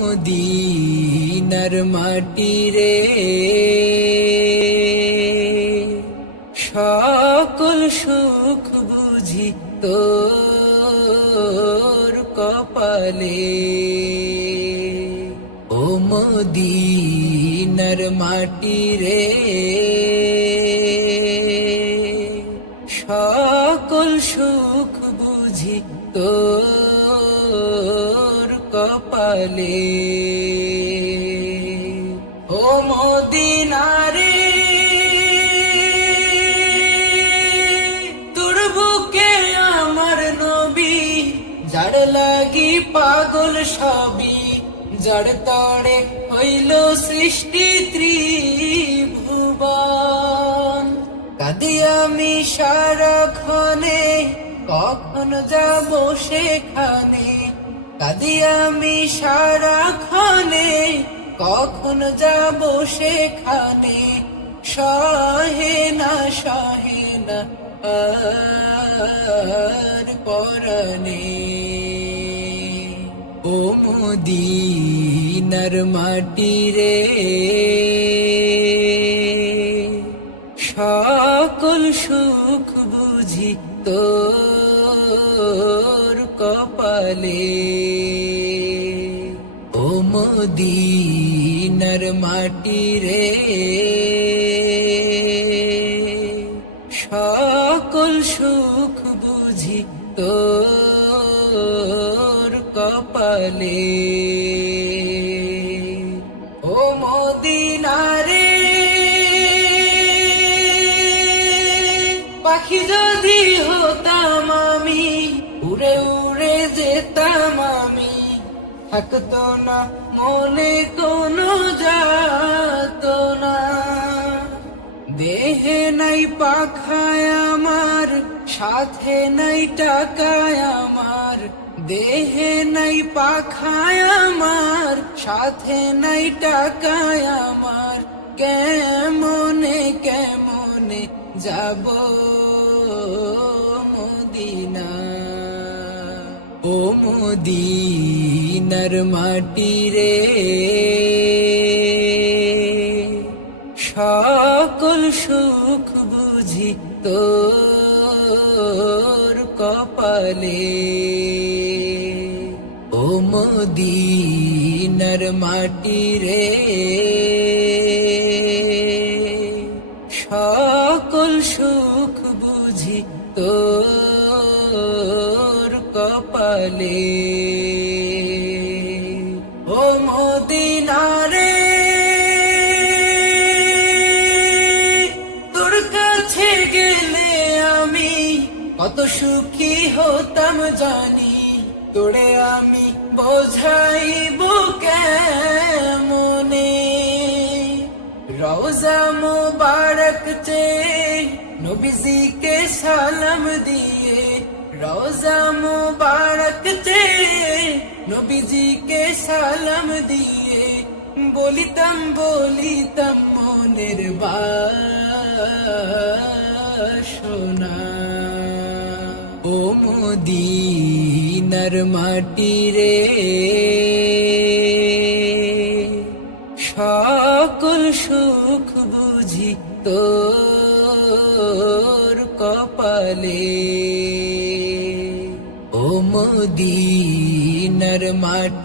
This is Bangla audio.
মদিনার মাটি রে, সকল সুখ বুঝি তোর কপালে। ও মদিনার মাটি রে, সকল সুখ বুঝি তোর কপালে। ও মদিনা রে, তোর বুকে আমার নবী, যার লাগি পাগল সবই, যার তরে হইল সৃষ্টি ত্রিভুবন। কাঁদি আমি সারাক্ষণে, কখন যাব সেখানে। কাঁদি আমি সারাক্ষণে, কখন যাব সেখানে। সহে না আর পরানে। ও মদিনার মাটি রে, সকল সুখ বুঝি তোর কপালে। ও মদিনার মাটি রে, সকল সুখ বুঝি তোর কপালে। ও মদিনা রে, পাখি যদি হতাম আমি, উড়ে উড়ে যেতাম আমি। থাকতো না মনে কোনো যাতনা, দেহে নাই পাখায় আমার, সাথে নাই টাকায় আমার। দেহে নাই পাখায় আমার, সাথে নাই টাকায় আমার। কেমনে কেমনে যাব মদিনা। ও মদিনার মাটি রে, সকল সুখ বুঝি তোর কপালে। ও মদিনার মাটি রে, সকল সুখ বুঝি তোর কপালে। ও মদিনা রে, তোর কাছে গেলে আমি কত সুখী হতাম জানি। তোরে আমি বোঝাইব কেমনে। রওজা মুবারক চেয়ে নবীজিকে সালাম দিয়ে। রওজা মুবারক চেয়ে নবীজিকে সালাম দিয়ে। বলিতাম বলিতাম মনের বাসনা। ও মদিনার মাটি রে, সকল সুখ বুঝি তোর কপালে। ও মদিনার মাটি।